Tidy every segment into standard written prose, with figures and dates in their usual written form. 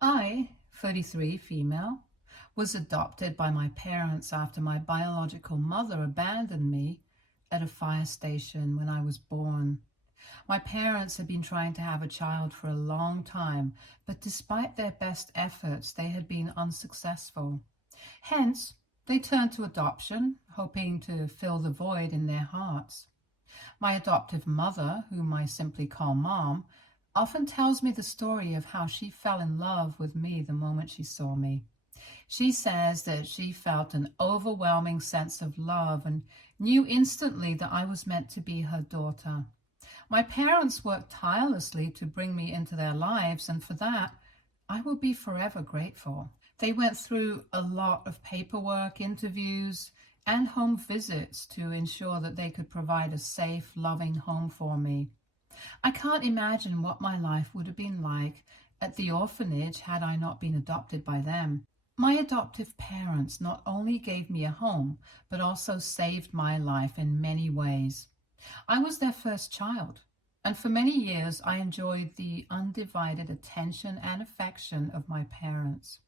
I, 33, female, was adopted by my parents after my biological mother abandoned me at a fire station when I was born. My parents had been trying to have a child for a long time, but despite their best efforts, they had been unsuccessful. Hence, they turned to adoption, hoping to fill the void in their hearts. My adoptive mother, whom I simply call Mom, often tells me the story of how she fell in love with me the moment she saw me. She says that she felt an overwhelming sense of love and knew instantly that I was meant to be her daughter. My parents worked tirelessly to bring me into their lives, and for that, I will be forever grateful. They went through a lot of paperwork, interviews, and home visits to ensure that they could provide a safe, loving home for me. I can't imagine what my life would have been like at the orphanage had I not been adopted by them. My adoptive parents not only gave me a home, but also saved my life in many ways. I was their first child, and for many years I enjoyed the undivided attention and affection of my parents.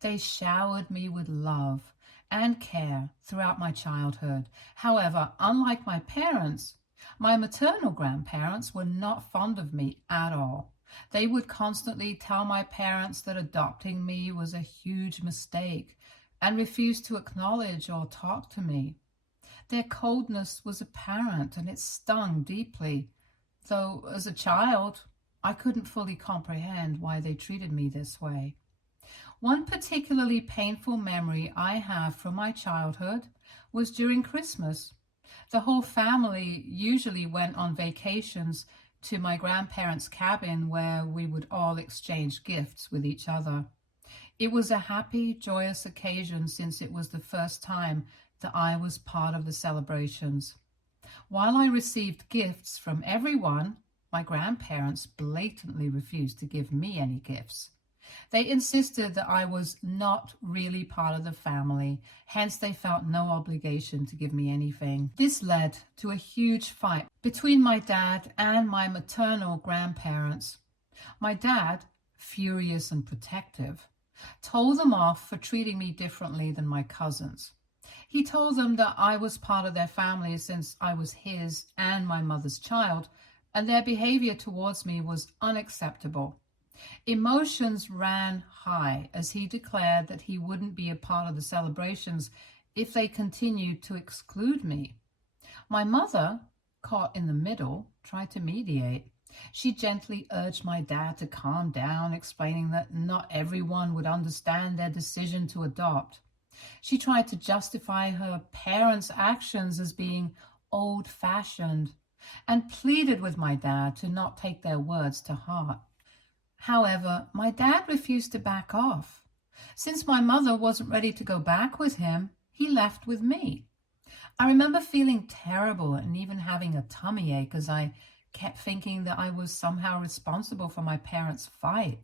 They showered me with love and care throughout my childhood. However, unlike my parents, my maternal grandparents were not fond of me at all. They would constantly tell my parents that adopting me was a huge mistake and refused to acknowledge or talk to me. Their coldness was apparent and it stung deeply, though as a child, I couldn't fully comprehend why they treated me this way. One particularly painful memory I have from my childhood was during Christmas. The whole family usually went on vacations to my grandparents' cabin where we would all exchange gifts with each other. It was a happy, joyous occasion since it was the first time that I was part of the celebrations. While I received gifts from everyone, my grandparents blatantly refused to give me any gifts. They insisted that I was not really part of the family, hence they felt no obligation to give me anything. This led to a huge fight between my dad and my maternal grandparents. My dad, furious and protective, told them off for treating me differently than my cousins. He told them that I was part of their family since I was his and my mother's child, and their behavior towards me was unacceptable. Emotions ran high as he declared that he wouldn't be a part of the celebrations if they continued to exclude me. My mother, caught in the middle, tried to mediate. She gently urged my dad to calm down, explaining that not everyone would understand their decision to adopt. She tried to justify her parents' actions as being old-fashioned and pleaded with my dad to not take their words to heart. However, my dad refused to back off. Since my mother wasn't ready to go back with him, he left with me. I remember feeling terrible and even having a tummy ache as I kept thinking that I was somehow responsible for my parents' fight.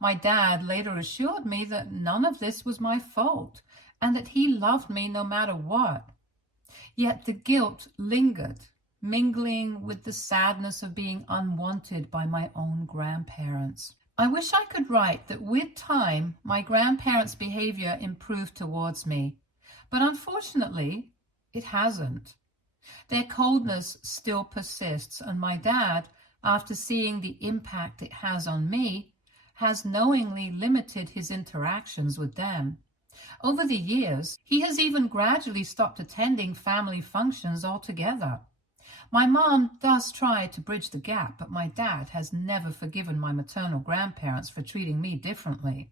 My dad later assured me that none of this was my fault and that he loved me no matter what. Yet the guilt lingered, mingling with the sadness of being unwanted by my own grandparents. I wish I could write that with time, my grandparents' behavior improved towards me, but unfortunately, it hasn't. Their coldness still persists, and my dad, after seeing the impact it has on me, has knowingly limited his interactions with them. Over the years, he has even gradually stopped attending family functions altogether. My mom does try to bridge the gap, but my dad has never forgiven my maternal grandparents for treating me differently.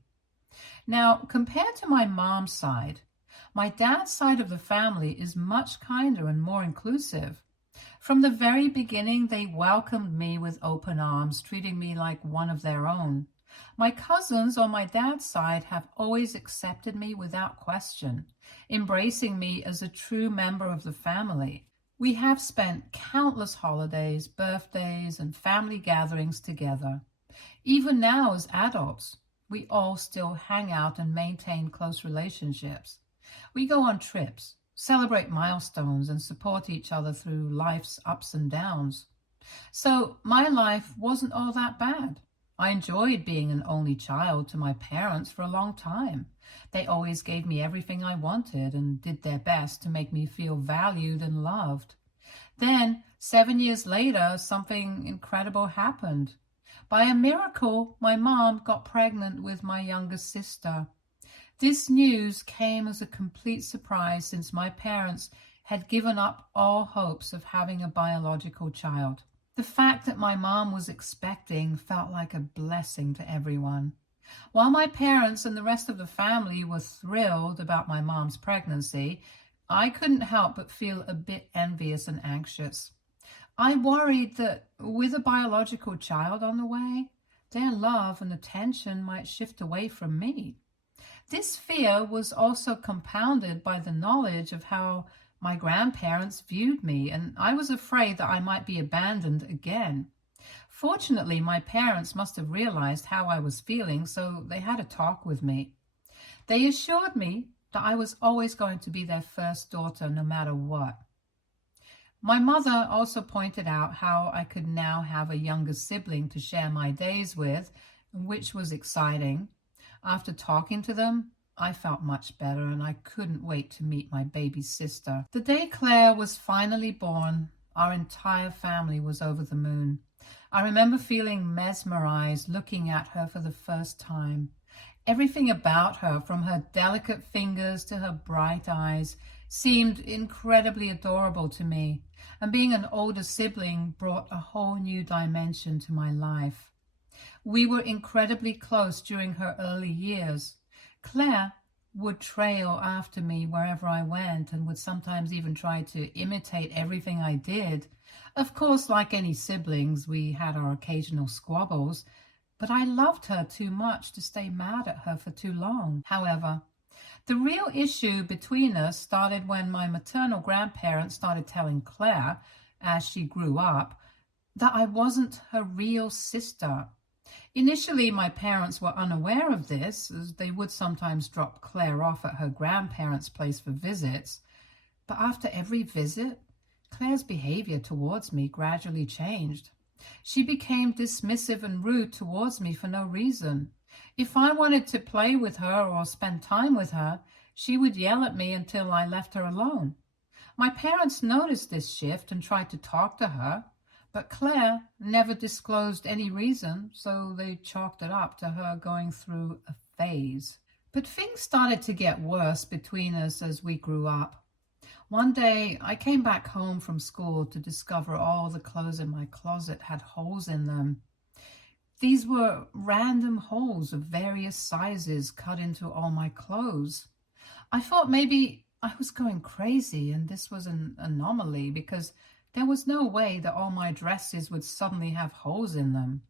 Now, compared to my mom's side, my dad's side of the family is much kinder and more inclusive. From the very beginning, they welcomed me with open arms, treating me like one of their own. My cousins on my dad's side have always accepted me without question, embracing me as a true member of the family. We have spent countless holidays, birthdays, and family gatherings together. Even now, as adults, we all still hang out and maintain close relationships. We go on trips, celebrate milestones, and support each other through life's ups and downs. So my life wasn't all that bad. I enjoyed being an only child to my parents for a long time. They always gave me everything I wanted and did their best to make me feel valued and loved. Then, 7 years later, something incredible happened. By a miracle, my mom got pregnant with my youngest sister. This news came as a complete surprise since my parents had given up all hopes of having a biological child. The fact that my mom was expecting felt like a blessing to everyone. While my parents and the rest of the family were thrilled about my mom's pregnancy, I couldn't help but feel a bit envious and anxious. I worried that with a biological child on the way, their love and attention might shift away from me. This fear was also compounded by the knowledge of how my grandparents viewed me, and I was afraid that I might be abandoned again. Fortunately, my parents must have realized how I was feeling, so they had a talk with me. They assured me that I was always going to be their first daughter no matter what. My mother also pointed out how I could now have a younger sibling to share my days with, which was exciting. After talking to them, I felt much better and I couldn't wait to meet my baby sister. The day Claire was finally born, our entire family was over the moon. I remember feeling mesmerized looking at her for the first time. Everything about her, from her delicate fingers to her bright eyes, seemed incredibly adorable to me, and being an older sibling brought a whole new dimension to my life. We were incredibly close during her early years. Claire would trail after me wherever I went and would sometimes even try to imitate everything I did. Of course, like any siblings, we had our occasional squabbles, but I loved her too much to stay mad at her for too long. However, the real issue between us started when my maternal grandparents started telling Claire, as she grew up, that I wasn't her real sister. Initially, my parents were unaware of this, as they would sometimes drop Claire off at her grandparents' place for visits. But after every visit, Claire's behavior towards me gradually changed. She became dismissive and rude towards me for no reason. If I wanted to play with her or spend time with her, she would yell at me until I left her alone. My parents noticed this shift and tried to talk to her, but Claire never disclosed any reason, so they chalked it up to her going through a phase. But things started to get worse between us as we grew up. One day, I came back home from school to discover all the clothes in my closet had holes in them. These were random holes of various sizes cut into all my clothes. I thought maybe I was going crazy and this was an anomaly because there was no way that all my dresses would suddenly have holes in them.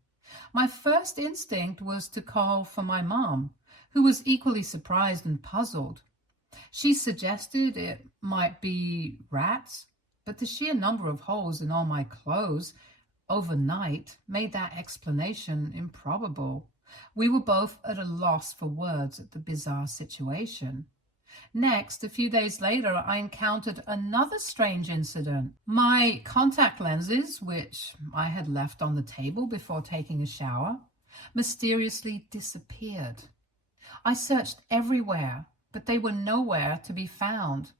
My first instinct was to call for my mom, who was equally surprised and puzzled. She suggested it might be rats, but the sheer number of holes in all my clothes overnight made that explanation improbable. We were both at a loss for words at the bizarre situation. Next, a few days later, I encountered another strange incident. My contact lenses, which I had left on the table before taking a shower, mysteriously disappeared. I searched everywhere, but they were nowhere to be found.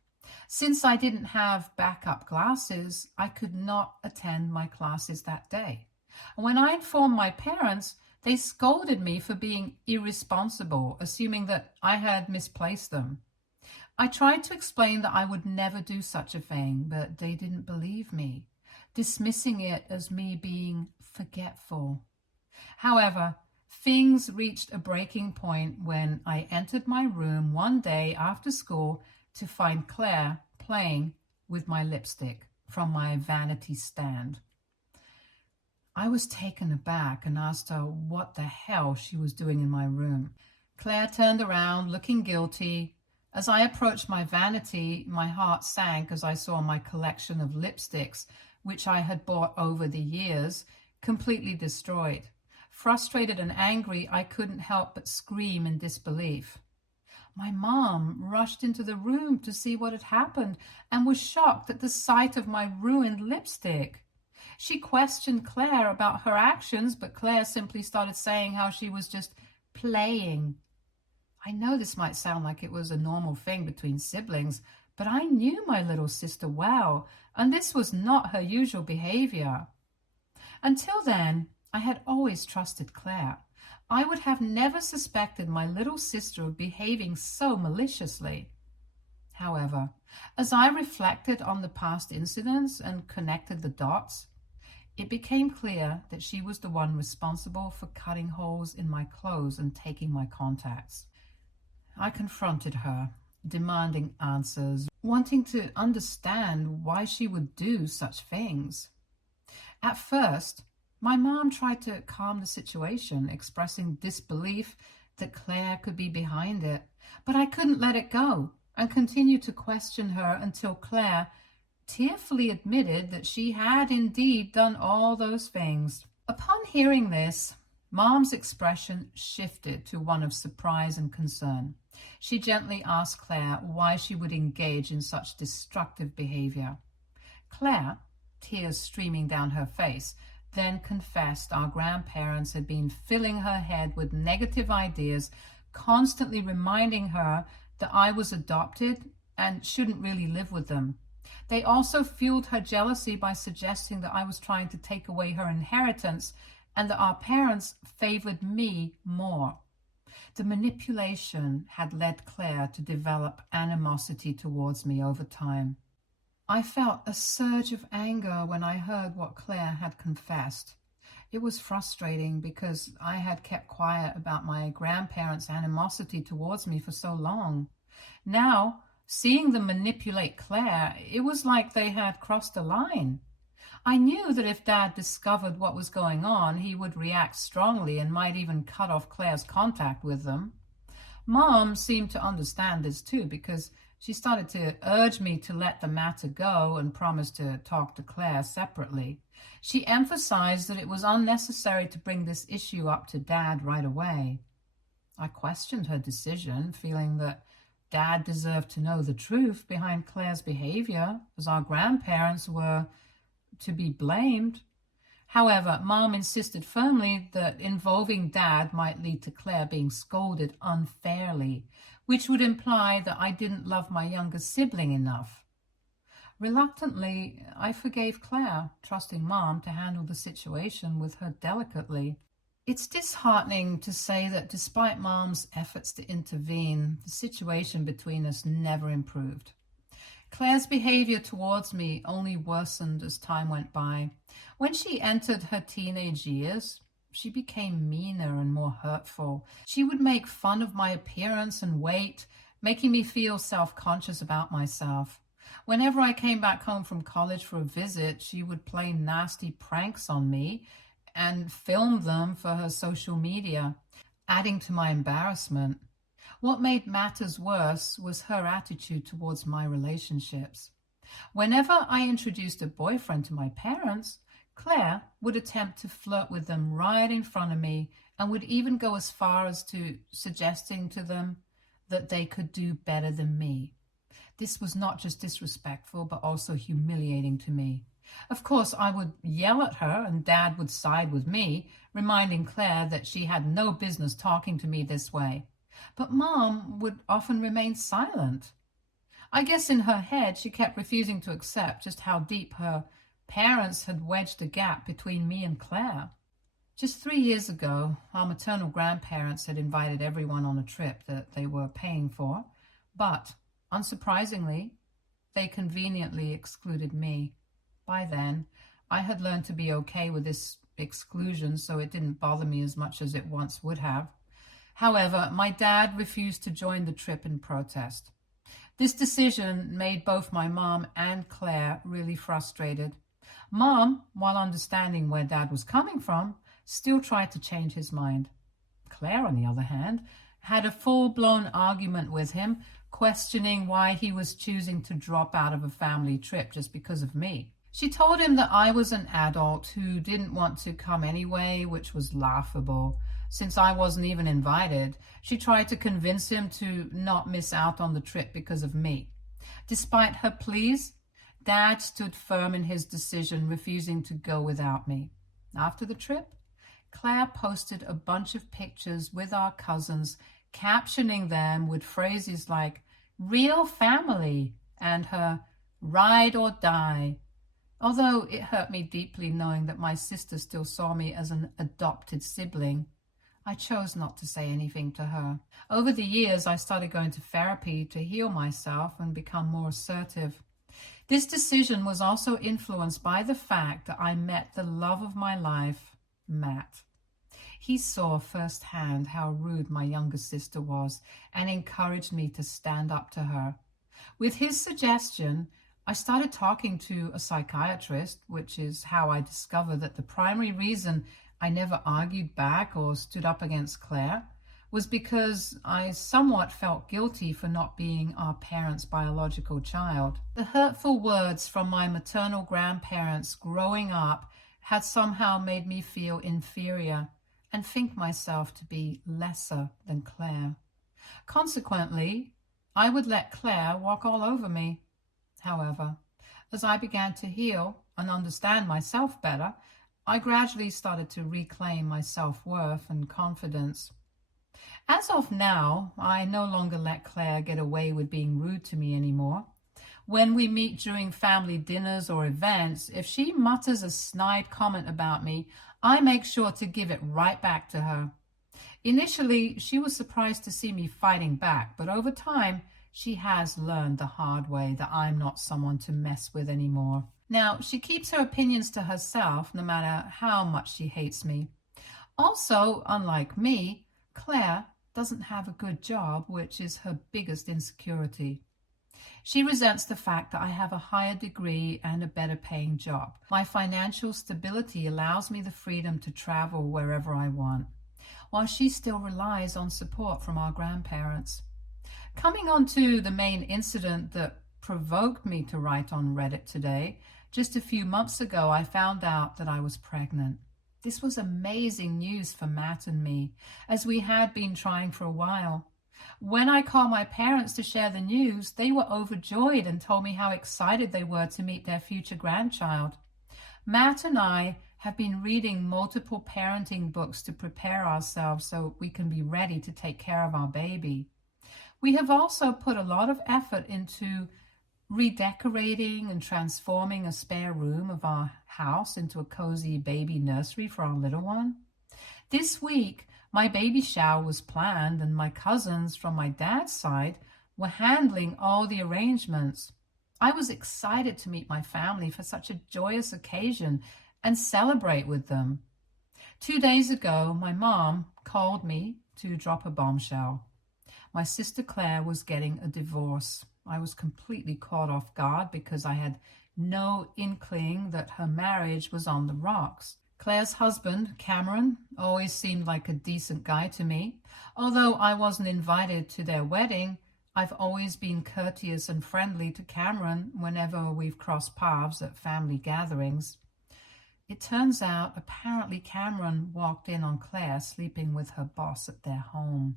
Since I didn't have backup glasses, I could not attend my classes that day. And when I informed my parents, they scolded me for being irresponsible, assuming that I had misplaced them. I tried to explain that I would never do such a thing, but they didn't believe me, dismissing it as me being forgetful. However, things reached a breaking point when I entered my room one day after school to find Claire playing with my lipstick from my vanity stand. I was taken aback and asked her what the hell she was doing in my room. Claire turned around, looking guilty. As I approached my vanity, my heart sank as I saw my collection of lipsticks, which I had bought over the years, completely destroyed. Frustrated and angry, I couldn't help but scream in disbelief. My mom rushed into the room to see what had happened and was shocked at the sight of my ruined lipstick. She questioned Claire about her actions, but Claire simply started saying how she was just playing. I know this might sound like it was a normal thing between siblings, but I knew my little sister well, and this was not her usual behavior. Until then, I had always trusted Claire. I would have never suspected my little sister of behaving so maliciously. However, as I reflected on the past incidents and connected the dots, it became clear that she was the one responsible for cutting holes in my clothes and taking my contacts. I confronted her, demanding answers, wanting to understand why she would do such things. At first, my mom tried to calm the situation, expressing disbelief that Claire could be behind it, but I couldn't let it go and continued to question her until Claire tearfully admitted that she had indeed done all those things. Upon hearing this, Mom's expression shifted to one of surprise and concern. She gently asked Claire why she would engage in such destructive behavior. Claire, tears streaming down her face, then confessed our grandparents had been filling her head with negative ideas, constantly reminding her that I was adopted and shouldn't really live with them. They also fueled her jealousy by suggesting that I was trying to take away her inheritance and that our parents favored me more. The manipulation had led Claire to develop animosity towards me over time. I felt a surge of anger when I heard what Claire had confessed. It was frustrating because I had kept quiet about my grandparents' animosity towards me for so long. Now, seeing them manipulate Claire, it was like they had crossed a line. I knew that if Dad discovered what was going on, he would react strongly and might even cut off Claire's contact with them. Mom seemed to understand this too, because she started to urge me to let the matter go and promised to talk to Claire separately. She emphasized that it was unnecessary to bring this issue up to Dad right away. I questioned her decision, feeling that Dad deserved to know the truth behind Claire's behavior, as our grandparents were to be blamed. However, Mom insisted firmly that involving Dad might lead to Claire being scolded unfairly, which would imply that I didn't love my younger sibling enough. Reluctantly, I forgave Claire, trusting Mom to handle the situation with her delicately. It's disheartening to say that despite Mom's efforts to intervene, the situation between us never improved. Claire's behavior towards me only worsened as time went by. When she entered her teenage years, she became meaner and more hurtful. She would make fun of my appearance and weight, making me feel self-conscious about myself. Whenever I came back home from college for a visit, she would play nasty pranks on me and film them for her social media, adding to my embarrassment. What made matters worse was her attitude towards my relationships. Whenever I introduced a boyfriend to my parents, Claire would attempt to flirt with them right in front of me and would even go as far as to suggesting to them that they could do better than me. This was not just disrespectful, but also humiliating to me. Of course, I would yell at her and Dad would side with me, reminding Claire that she had no business talking to me this way. But Mom would often remain silent. I guess in her head, she kept refusing to accept just how deep her parents had wedged a gap between me and Claire. Just 3 years ago, our maternal grandparents had invited everyone on a trip that they were paying for, but, unsurprisingly, they conveniently excluded me. By then, I had learned to be okay with this exclusion, so it didn't bother me as much as it once would have. However, my dad refused to join the trip in protest. This decision made both my mom and Claire really frustrated. Mom, while understanding where Dad was coming from, still tried to change his mind. Claire, on the other hand, had a full-blown argument with him, questioning why he was choosing to drop out of a family trip just because of me. She told him that I was an adult who didn't want to come anyway, which was laughable. Since I wasn't even invited, she tried to convince him to not miss out on the trip because of me. Despite her pleas, Dad stood firm in his decision, refusing to go without me. After the trip, Claire posted a bunch of pictures with our cousins, captioning them with phrases like real family and her ride or die. Although it hurt me deeply knowing that my sister still saw me as an adopted sibling, I chose not to say anything to her. Over the years, I started going to therapy to heal myself and become more assertive. This decision was also influenced by the fact that I met the love of my life, Matt. He saw firsthand how rude my younger sister was and encouraged me to stand up to her. With his suggestion, I started talking to a psychiatrist, which is how I discovered that the primary reason I never argued back or stood up against Claire was because I somewhat felt guilty for not being our parents' biological child. The hurtful words from my maternal grandparents growing up had somehow made me feel inferior and think myself to be lesser than Claire. Consequently, I would let Claire walk all over me. However, as I began to heal and understand myself better, I gradually started to reclaim my self-worth and confidence. As of now, I no longer let Claire get away with being rude to me anymore. When we meet during family dinners or events, if she mutters a snide comment about me, I make sure to give it right back to her. Initially, she was surprised to see me fighting back, but over time, she has learned the hard way that I'm not someone to mess with anymore. Now, she keeps her opinions to herself, no matter how much she hates me. Also, unlike me, Claire doesn't have a good job, which is her biggest insecurity. She resents the fact that I have a higher degree and a better paying job. My financial stability allows me the freedom to travel wherever I want, while she still relies on support from our grandparents. Coming on to the main incident that provoked me to write on Reddit today, just a few months ago I found out that I was pregnant. This was amazing news for Matt and me, as we had been trying for a while. When I called my parents to share the news, they were overjoyed and told me how excited they were to meet their future grandchild. Matt and I have been reading multiple parenting books to prepare ourselves so we can be ready to take care of our baby. We have also put a lot of effort into redecorating and transforming a spare room of our house into a cozy baby nursery for our little one. This week, my baby shower was planned and my cousins from my dad's side were handling all the arrangements. I was excited to meet my family for such a joyous occasion and celebrate with them. 2 days ago, my mom called me to drop a bombshell. My sister Claire was getting a divorce. I was completely caught off guard because I had no inkling that her marriage was on the rocks. Claire's husband, Cameron, always seemed like a decent guy to me. Although I wasn't invited to their wedding, I've always been courteous and friendly to Cameron whenever we've crossed paths at family gatherings. It turns out, apparently Cameron walked in on Claire sleeping with her boss at their home.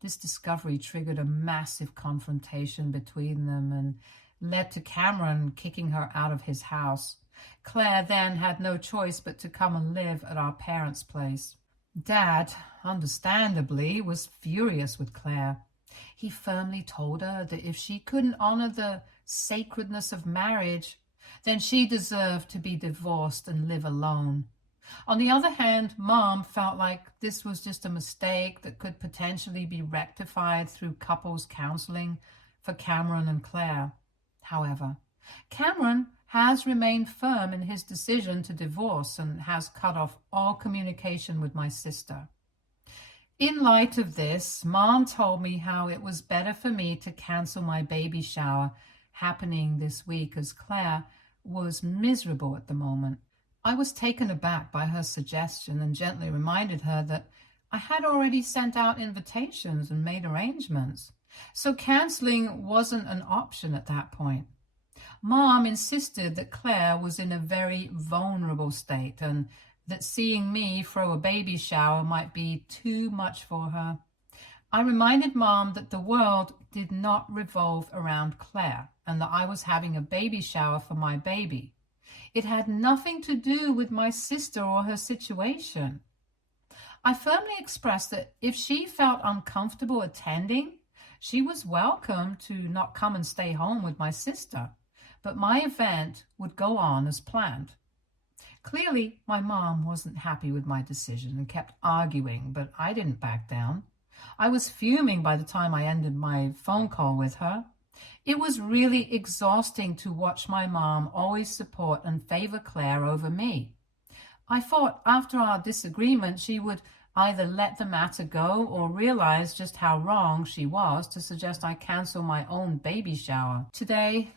This discovery triggered a massive confrontation between them and led to Cameron kicking her out of his house. Claire then had no choice but to come and live at our parents' place. Dad, understandably, was furious with Claire. He firmly told her that if she couldn't honor the sacredness of marriage, then she deserved to be divorced and live alone. On the other hand, Mom felt like this was just a mistake that could potentially be rectified through couples counseling for Cameron and Claire. However, Cameron has remained firm in his decision to divorce and has cut off all communication with my sister. In light of this, Mom told me how it was better for me to cancel my baby shower happening this week as Claire was miserable at the moment. I was taken aback by her suggestion and gently reminded her that I had already sent out invitations and made arrangements, so canceling wasn't an option at that point. Mom insisted that Claire was in a very vulnerable state and that seeing me throw a baby shower might be too much for her. I reminded Mom that the world did not revolve around Claire and that I was having a baby shower for my baby. It had nothing to do with my sister or her situation. I firmly expressed that if she felt uncomfortable attending, she was welcome to not come and stay home with my sister, but my event would go on as planned. Clearly, my mom wasn't happy with my decision and kept arguing, but I didn't back down. I was fuming by the time I ended my phone call with her. It was really exhausting to watch my mom always support and favor Claire over me. I thought after our disagreement she would either let the matter go or realize just how wrong she was to suggest I cancel my own baby shower. Today,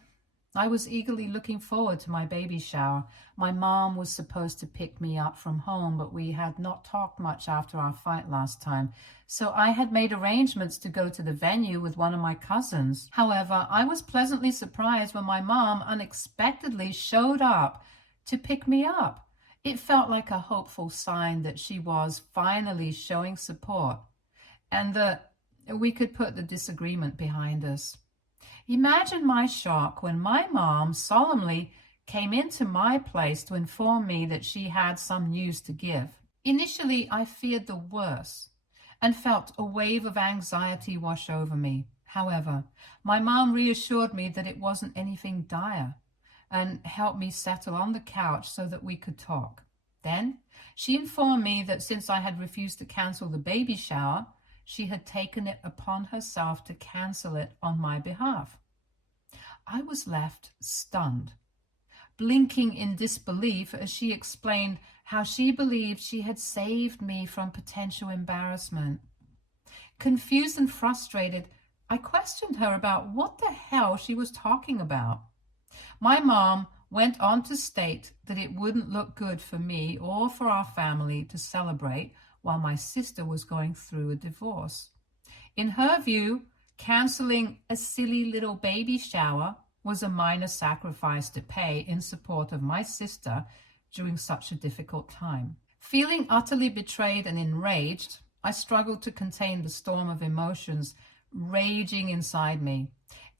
I was eagerly looking forward to my baby shower. My mom was supposed to pick me up from home, but we had not talked much after our fight last time, so I had made arrangements to go to the venue with one of my cousins. However, I was pleasantly surprised when my mom unexpectedly showed up to pick me up. It felt like a hopeful sign that she was finally showing support and that we could put the disagreement behind us. Imagine my shock when my mom solemnly came into my place to inform me that she had some news to give. Initially, I feared the worst and felt a wave of anxiety wash over me. However, my mom reassured me that it wasn't anything dire and helped me settle on the couch so that we could talk. Then, she informed me that since I had refused to cancel the baby shower, she had taken it upon herself to cancel it on my behalf. I was left stunned, blinking in disbelief as she explained how she believed she had saved me from potential embarrassment. Confused and frustrated, I questioned her about what the hell she was talking about. My mom went on to state that it wouldn't look good for me or for our family to celebrate while my sister was going through a divorce. In her view, canceling a silly little baby shower was a minor sacrifice to pay in support of my sister during such a difficult time. Feeling utterly betrayed and enraged, I struggled to contain the storm of emotions raging inside me.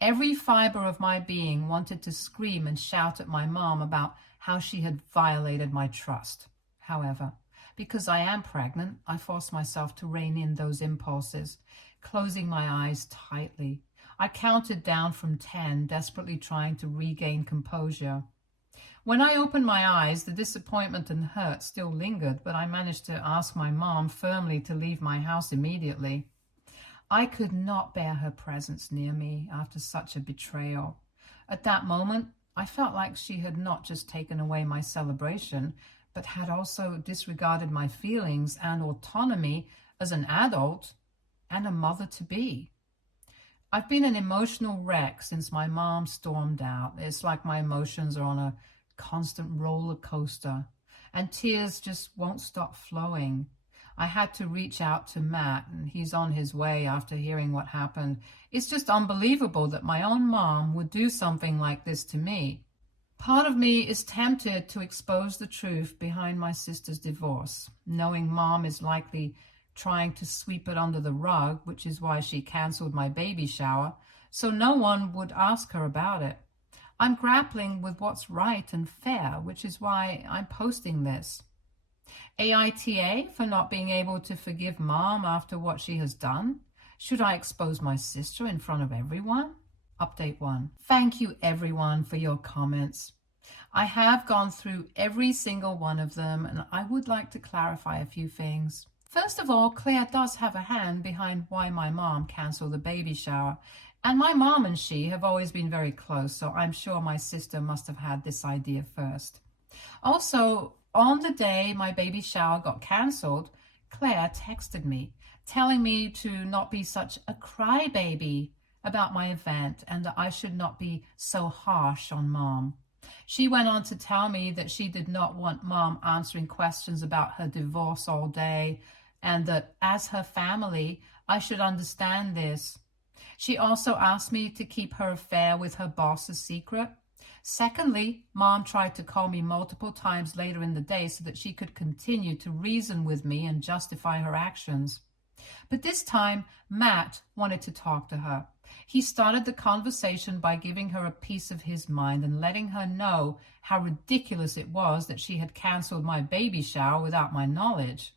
Every fiber of my being wanted to scream and shout at my mom about how she had violated my trust. However, because I am pregnant, I forced myself to rein in those impulses, closing my eyes tightly. I counted down from 10, desperately trying to regain composure. When I opened my eyes, the disappointment and hurt still lingered, but I managed to ask my mom firmly to leave my house immediately. I could not bear her presence near me after such a betrayal. At that moment, I felt like she had not just taken away my celebration, but had also disregarded my feelings and autonomy as an adult and a mother-to-be. I've been an emotional wreck since my mom stormed out. It's like my emotions are on a constant roller coaster, and tears just won't stop flowing. I had to reach out to Matt, and he's on his way after hearing what happened. It's just unbelievable that my own mom would do something like this to me. Part of me is tempted to expose the truth behind my sister's divorce, knowing mom is likely trying to sweep it under the rug, which is why she canceled my baby shower, so no one would ask her about it. I'm grappling with what's right and fair, which is why I'm posting this. AITA for not being able to forgive mom after what she has done? Should I expose my sister in front of everyone? Update 1. Thank you everyone for your comments. I have gone through every single one of them, and I would like to clarify a few things. First of all, Claire does have a hand behind why my mom canceled the baby shower, and my mom and she have always been very close, so I'm sure my sister must have had this idea first. Also, on the day my baby shower got canceled, Claire texted me, telling me to not be such a crybaby about my event and that I should not be so harsh on mom. She went on to tell me that she did not want mom answering questions about her divorce all day, and that as her family, I should understand this. She also asked me to keep her affair with her boss a secret. Secondly, mom tried to call me multiple times later in the day so that she could continue to reason with me and justify her actions. But this time, Matt wanted to talk to her. He started the conversation by giving her a piece of his mind and letting her know how ridiculous it was that she had canceled my baby shower without my knowledge.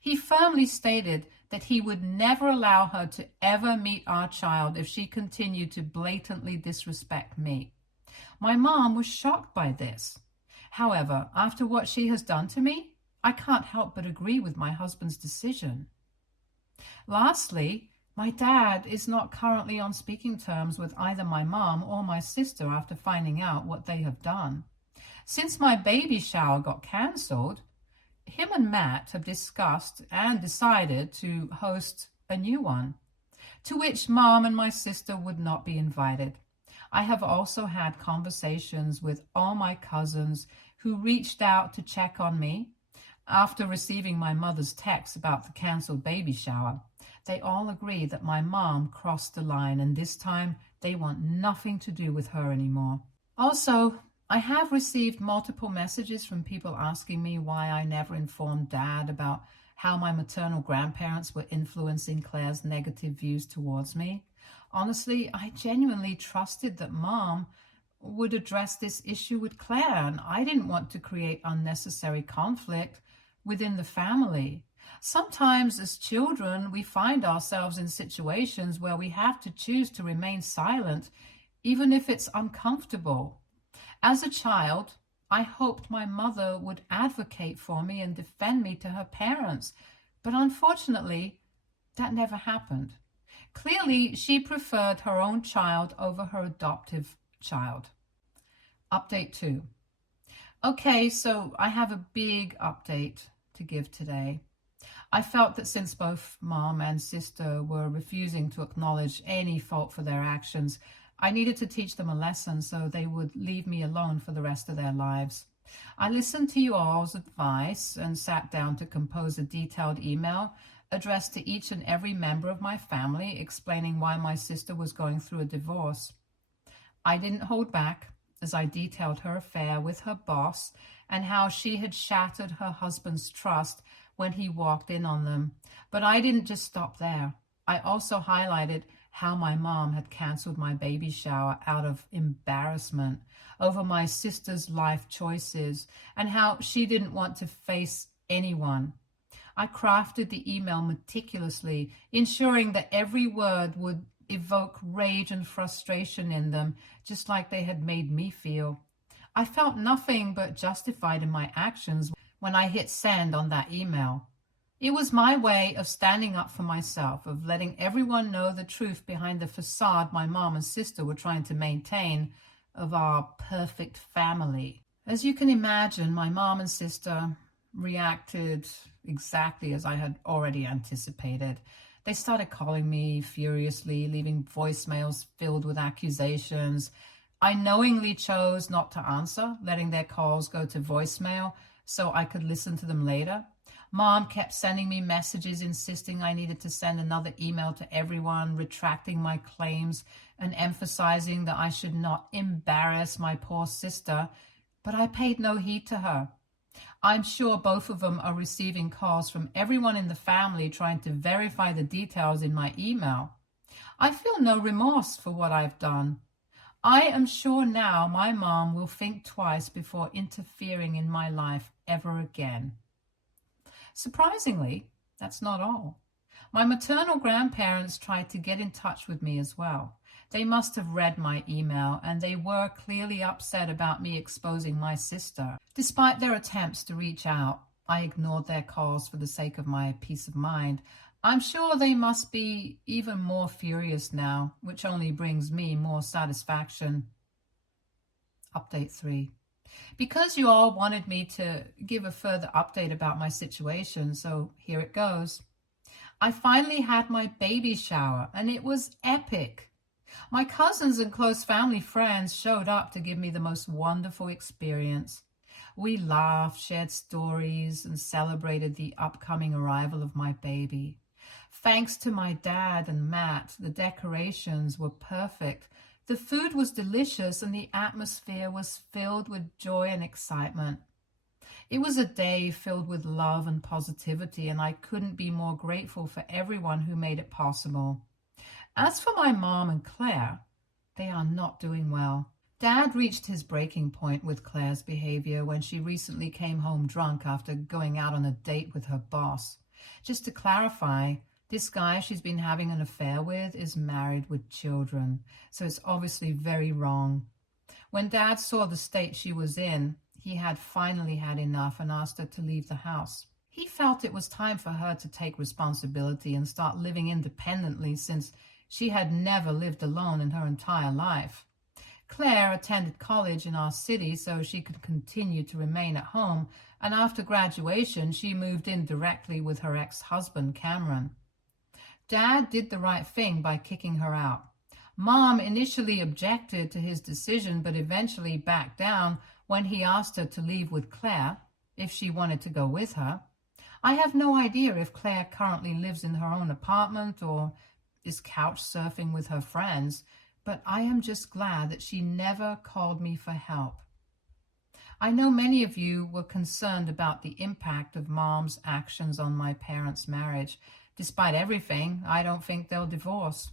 He firmly stated that he would never allow her to ever meet our child if she continued to blatantly disrespect me. My mom was shocked by this. However, after what she has done to me, I can't help but agree with my husband's decision. Lastly, my dad is not currently on speaking terms with either my mom or my sister after finding out what they have done. Since my baby shower got cancelled, him and Matt have discussed and decided to host a new one, to which Mom and my sister would not be invited. I have also had conversations with all my cousins who reached out to check on me after receiving my mother's text about the cancelled baby shower. They all agree that my mom crossed the line, and this time they want nothing to do with her anymore. Also, I have received multiple messages from people asking me why I never informed Dad about how my maternal grandparents were influencing Claire's negative views towards me. Honestly, I genuinely trusted that Mom would address this issue with Claire, and I didn't want to create unnecessary conflict within the family. Sometimes as children, we find ourselves in situations where we have to choose to remain silent, even if it's uncomfortable. As a child, I hoped my mother would advocate for me and defend me to her parents, but unfortunately, that never happened. Clearly, she preferred her own child over her adoptive child. Update 2. Okay, so I have a big update to give today. I felt that since both Mom and sister were refusing to acknowledge any fault for their actions, I needed to teach them a lesson so they would leave me alone for the rest of their lives. I listened to you all's advice and sat down to compose a detailed email addressed to each and every member of my family, explaining why my sister was going through a divorce. I didn't hold back as I detailed her affair with her boss and how she had shattered her husband's trust when he walked in on them. But I didn't just stop there. I also highlighted how my mom had canceled my baby shower out of embarrassment over my sister's life choices and how she didn't want to face anyone. I crafted the email meticulously, ensuring that every word would evoke rage and frustration in them, just like they had made me feel. I felt nothing but justified in my actions when I hit send on that email. It was my way of standing up for myself, of letting everyone know the truth behind the facade my mom and sister were trying to maintain of our perfect family. As you can imagine, my mom and sister reacted exactly as I had already anticipated. They started calling me furiously, leaving voicemails filled with accusations. I knowingly chose not to answer, letting their calls go to voicemail so I could listen to them later. Mom kept sending me messages insisting I needed to send another email to everyone, retracting my claims and emphasizing that I should not embarrass my poor sister, but I paid no heed to her. I'm sure both of them are receiving calls from everyone in the family trying to verify the details in my email. I feel no remorse for what I've done. I am sure now my mom will think twice before interfering in my life ever again. Surprisingly, that's not all. My maternal grandparents tried to get in touch with me as well. They must have read my email, and they were clearly upset about me exposing my sister. Despite their attempts to reach out, I ignored their calls for the sake of my peace of mind. I'm sure they must be even more furious now, which only brings me more satisfaction. Update 3. Because you all wanted me to give a further update about my situation, so here it goes. I finally had my baby shower, and it was epic. My cousins and close family friends showed up to give me the most wonderful experience. We laughed, shared stories, and celebrated the upcoming arrival of my baby. Thanks to my dad and Matt, the decorations were perfect. The food was delicious and the atmosphere was filled with joy and excitement. It was a day filled with love and positivity, and I couldn't be more grateful for everyone who made it possible. As for my mom and Claire, they are not doing well. Dad reached his breaking point with Claire's behavior when she recently came home drunk after going out on a date with her boss. Just to clarify, this guy she's been having an affair with is married with children, so it's obviously very wrong. When Dad saw the state she was in, he had finally had enough and asked her to leave the house. He felt it was time for her to take responsibility and start living independently, since she had never lived alone in her entire life. Claire attended college in our city so she could continue to remain at home, and after graduation she moved in directly with her ex-husband Cameron. Dad did the right thing by kicking her out. Mom initially objected to his decision but eventually backed down when he asked her to leave with Claire if she wanted to go with her. I have no idea if Claire currently lives in her own apartment or is couch surfing with her friends, but I am just glad that she never called me for help. I know many of you were concerned about the impact of Mom's actions on my parents' marriage. Despite everything, I don't think they'll divorce.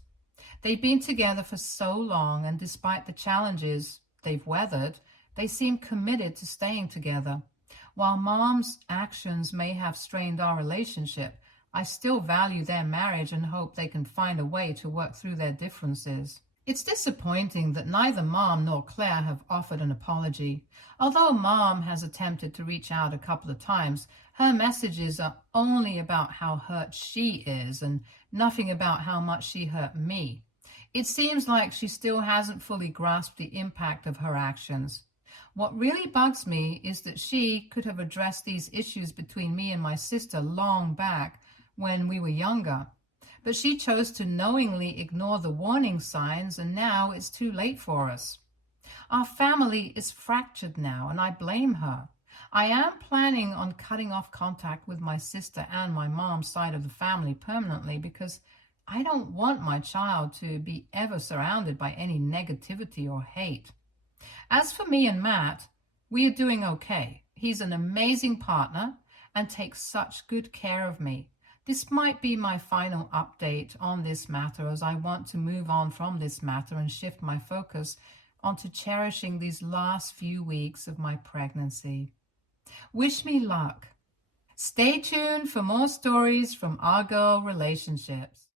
They've been together for so long, and despite the challenges they've weathered, they seem committed to staying together. While Mom's actions may have strained our relationship, I still value their marriage and hope they can find a way to work through their differences. It's disappointing that neither Mom nor Claire have offered an apology. Although Mom has attempted to reach out a couple of times, her messages are only about how hurt she is and nothing about how much she hurt me. It seems like she still hasn't fully grasped the impact of her actions. What really bugs me is that she could have addressed these issues between me and my sister long back when we were younger. But she chose to knowingly ignore the warning signs, and now it's too late for us. Our family is fractured now, and I blame her. I am planning on cutting off contact with my sister and my mom's side of the family permanently because I don't want my child to be ever surrounded by any negativity or hate. As for me and Matt, we are doing okay. He's an amazing partner and takes such good care of me. This might be my final update on this matter, as I want to move on from this matter and shift my focus onto cherishing these last few weeks of my pregnancy. Wish me luck. Stay tuned for more stories from our girl relationships.